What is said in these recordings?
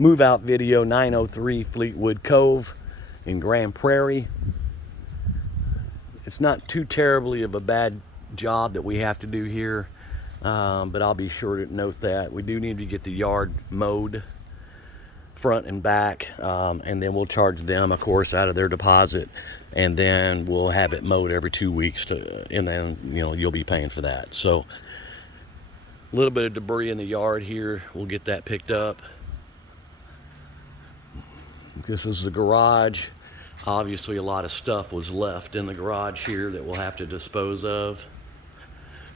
Move out video 903 Fleetwood Cove in Grand Prairie. It's not too terribly of a bad job that we have to do here, but I'll be sure to note that we do need to get the yard mowed front and back, and then we'll charge them, of course, out of their deposit, and then we'll have it mowed every 2 weeks and then you'll be paying for that. So a little bit of debris in the yard here, we'll get that picked up. This is the garage. Obviously a lot of stuff was left in the garage here that we'll have to dispose of,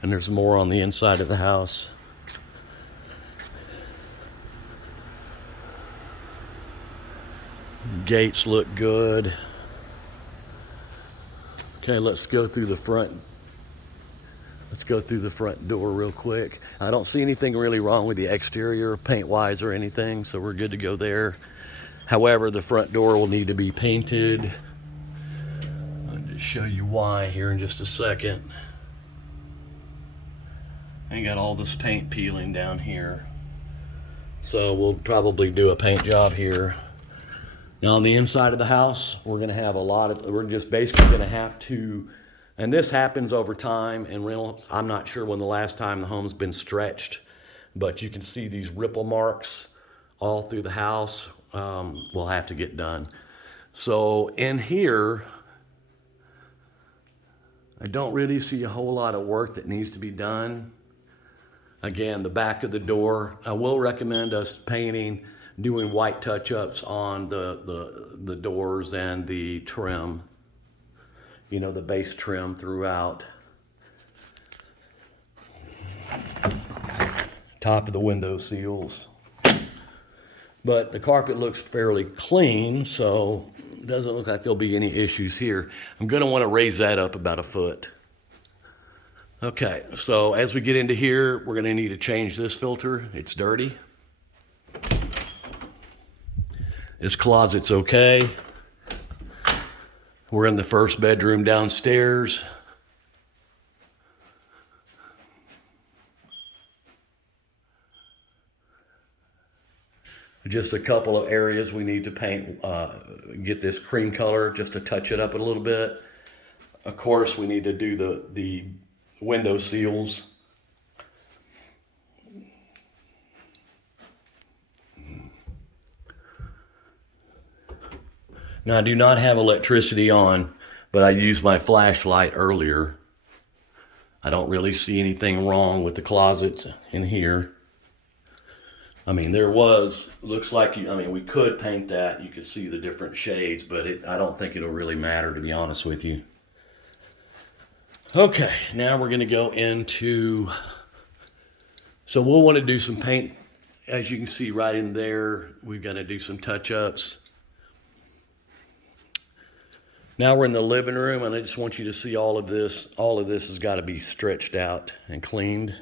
and there's more on the inside of the house. Gates look good. Okay, let's go through the front. Let's go through the front door real quick. I don't see anything really wrong with the exterior paint-wise or anything, so we're good to go there. However, the front door will need to be painted. I'll just show you why here in just a second. I got all this paint peeling down here, so we'll probably do a paint job here. Now on the inside of the house, we're gonna have we're just basically gonna have to, and this happens over time in rentals. I'm not sure when the last time the home's been stretched, but you can see these ripple marks all through the house. We'll have to get done. So in here, I don't really see a whole lot of work that needs to be done. Again, the back of the door, I will recommend us painting, doing white touch-ups on the doors and the trim, the base trim throughout. Top of the window seals. But the carpet looks fairly clean, so it doesn't look like there'll be any issues here. I'm gonna wanna raise that up about 1 foot. Okay, so as we get into here, we're gonna need to change this filter. It's dirty. This closet's okay. We're in the first bedroom downstairs. Just a couple of areas we need to paint, get this cream color just to touch it up a little bit. Of course, we need to do the window seals. Now I do not have electricity on, but I used my flashlight earlier. I don't really see anything wrong with the closet in here. I mean, looks like, we could paint that. You could see the different shades, but I don't think it'll really matter, to be honest with you. Okay, now we're gonna go into, so we'll wanna do some paint. As you can see right in there, we've gotta do some touch-ups. Now we're in the living room, and I just want you to see all of this. All of this has gotta be stretched out and cleaned.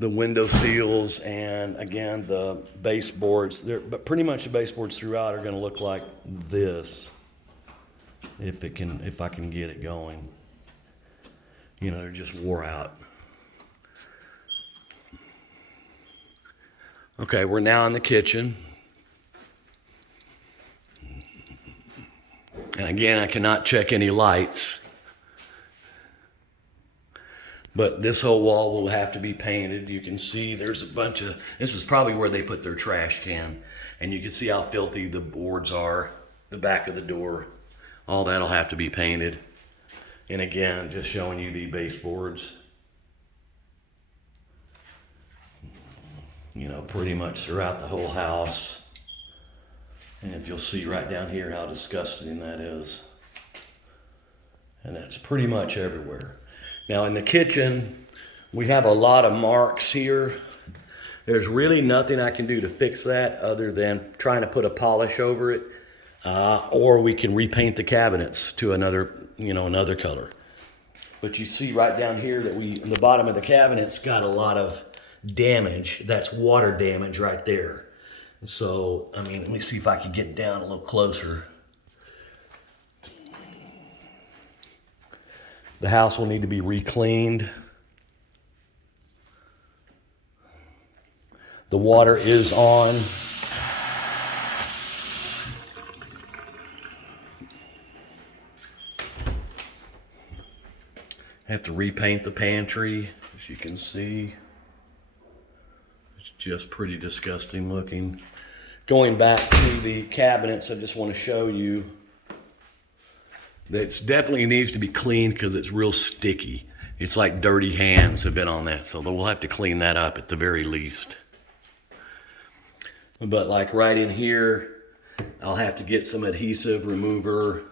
The window seals, and again the baseboards, but pretty much the baseboards throughout are going to look like this, if I can get it going. They're just wore out. Okay, we're now in the kitchen, and again I cannot check any lights. But this whole wall will have to be painted. You can see there's a bunch of, this is probably where they put their trash can. And you can see how filthy the boards are, the back of the door. All that'll have to be painted. And again, just showing you the baseboards. Pretty much throughout the whole house. And if you'll see right down here how disgusting that is. And that's pretty much everywhere. Now in the kitchen, we have a lot of marks here. There's really nothing I can do to fix that other than trying to put a polish over it, or we can repaint the cabinets to another color. But you see right down here that the bottom of the cabinet's got a lot of damage. That's water damage right there. So, let me see if I can get down a little closer. The house will need to be re-cleaned. The water is on. I have to repaint the pantry, as you can see. It's just pretty disgusting looking. Going back to the cabinets, I just want to show you that it definitely needs to be cleaned because it's real sticky. It's like dirty hands have been on that, so we'll have to clean that up at the very least. But like right in here, I'll have to get some adhesive remover,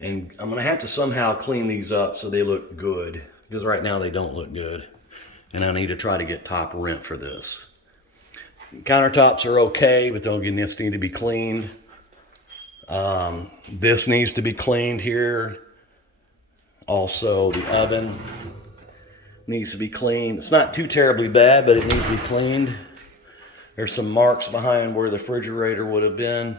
and I'm gonna have to somehow clean these up so they look good, because right now they don't look good. And I need to try to get top rent for this. Countertops are okay, but they'll need to be cleaned. This needs to be cleaned here. Also, the oven needs to be cleaned. It's not too terribly bad, but it needs to be cleaned. There's some marks behind where the refrigerator would have been.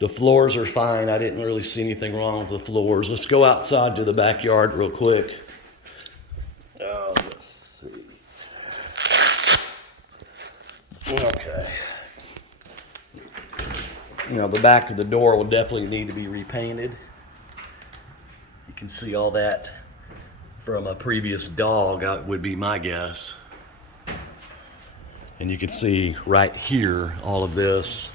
The floors are fine. I didn't really see anything wrong with the floors. Let's go outside to the backyard real quick. Let's see. Okay. The back of the door will definitely need to be repainted. You can see all that from a previous dog, would be my guess. And you can see right here, all of this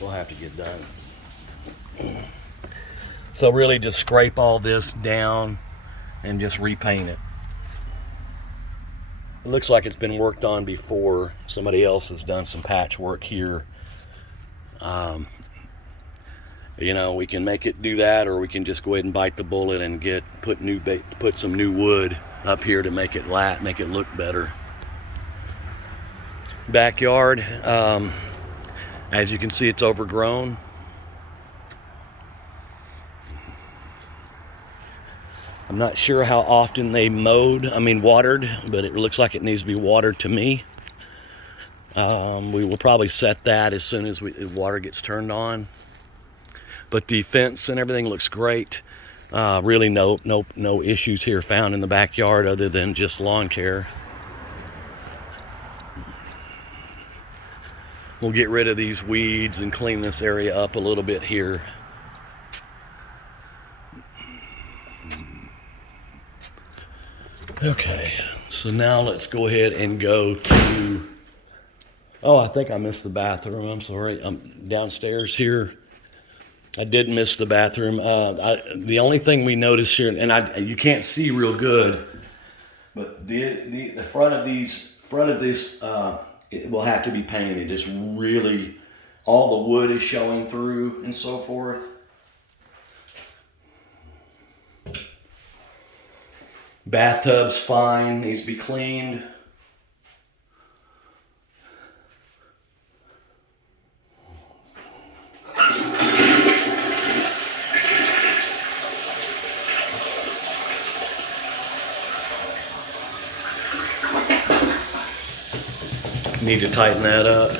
will have to get done. So really just scrape all this down and just repaint it. It looks like it's been worked on before. Somebody else has done some patchwork here. We can make it do that, or we can just go ahead and bite the bullet and put some new wood up here to make it look better. Backyard, as you can see, it's overgrown. I'm not sure how often they watered, but it looks like it needs to be watered to me. We will probably set that as soon as the water gets turned on. But the fence and everything looks great. Really no issues here found in the backyard other than just lawn care. We'll get rid of these weeds and clean this area up a little bit here. Okay, so now let's go ahead and go to, I think I missed the bathroom. I'm sorry. I'm downstairs here. I did miss the bathroom. The only thing we noticed here, and you can't see real good, but the front of this it will have to be painted. It's really, all the wood is showing through and so forth. Bathtub's fine, needs to be cleaned. Need to tighten that up.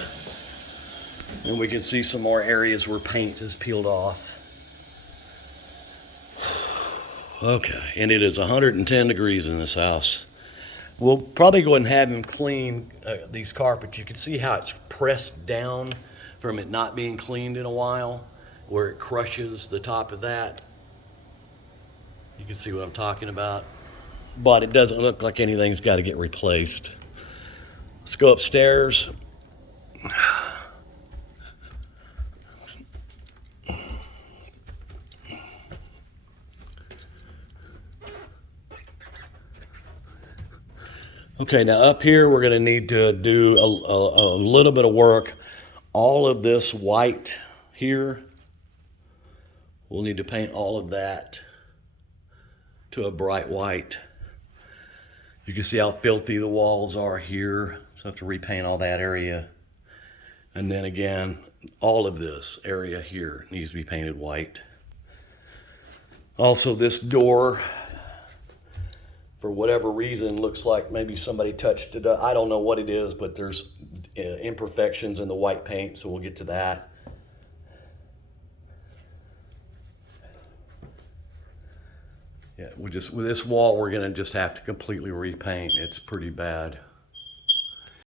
And we can see some more areas where paint is peeled off. Okay, and it is 110 degrees in this house. We'll probably go ahead and have him clean these carpets. You can see how it's pressed down from it not being cleaned in a while, where it crushes the top of that. You can see what I'm talking about. But it doesn't look like anything's got to get replaced. Let's go upstairs. Okay, now up here we're going to need to do a little bit of work. All of this white here, we'll need to paint all of that to a bright white. You can see how filthy the walls are here. So I have to repaint all that area. And then again, all of this area here needs to be painted white. Also, this door, for whatever reason, looks like maybe somebody touched it up. I don't know what it is, but there's imperfections in the white paint, so we'll get to that. Yeah, with this wall, we're gonna just have to completely repaint. It's pretty bad.